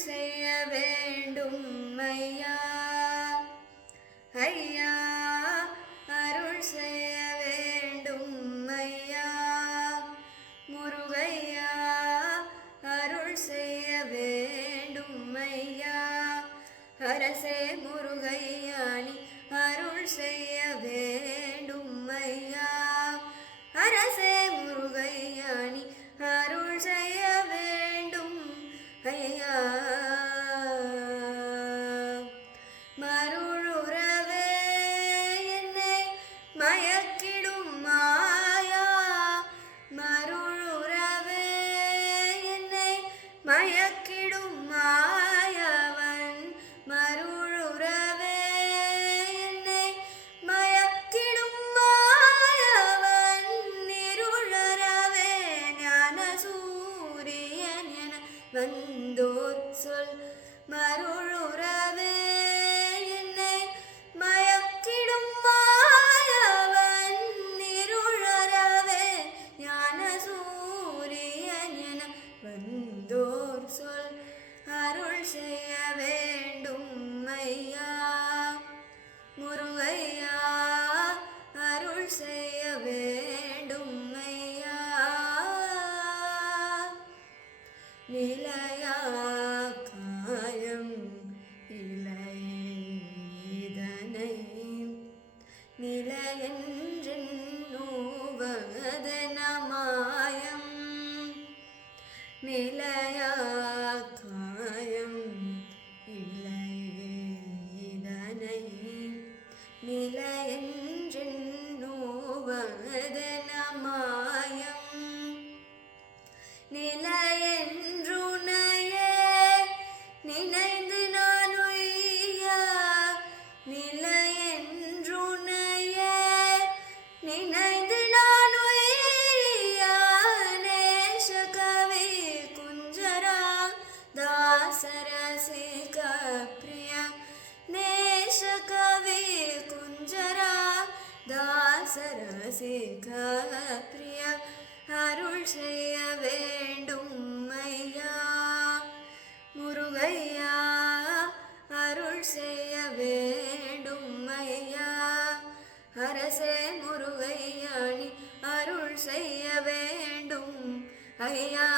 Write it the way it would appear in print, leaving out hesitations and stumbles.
செய்ய வேண்டும் ஐயா ஐயா அருள் செய்ய வேண்டும் ஐயா முருகையா அருள் செய்ய வேண்டும் ஐயா அரசே முருகையானி அருள் செய்ய வேண்டும் ஐயா அரசே முருகையானி அருள் செய்ய வேண்டும் ஐயா மருளுறவே என்னை மயக்கிடும் மாயா மருளுறவே என்னை மயக்கிடும் மாயவன் மருளுறவே என்னை மயக்கிடும் மாயவன் இருளறவே ஞான சூரியன் என வந்தோர் சொல் மருளுறவே என்னை மயக்கிடும் மாயவன் இருளறவே ஞான சூரியன் என வந்தோர் சொல் அருள் செய்ய வேண்டும் ஐயா முருகையா அருள் செய்ய வேண்டும் ஐயா நிலையா காயம் இலை இதனை நிலையென்றென் நோவதன மாயம் நிலையா காயம் இலை இதனை நிலையென்றென் நோவதன மாயம் நிலையென்றுனையே நினைந்து நான் உய்ய நிலையென்றுனையே நினைந்து நான் உய்ய நேசகவி குஞ்சரா தாசரசிக பிரிய நேசகவி குஞ்சரா தாசரசிக பிரிய அருள் செய்ய வேண்டும் ஐயா முருகையா அருள் செய்ய வேண்டும் ஐயா அரசே முருகையானி அருள் செய்ய வேண்டும் ஐயா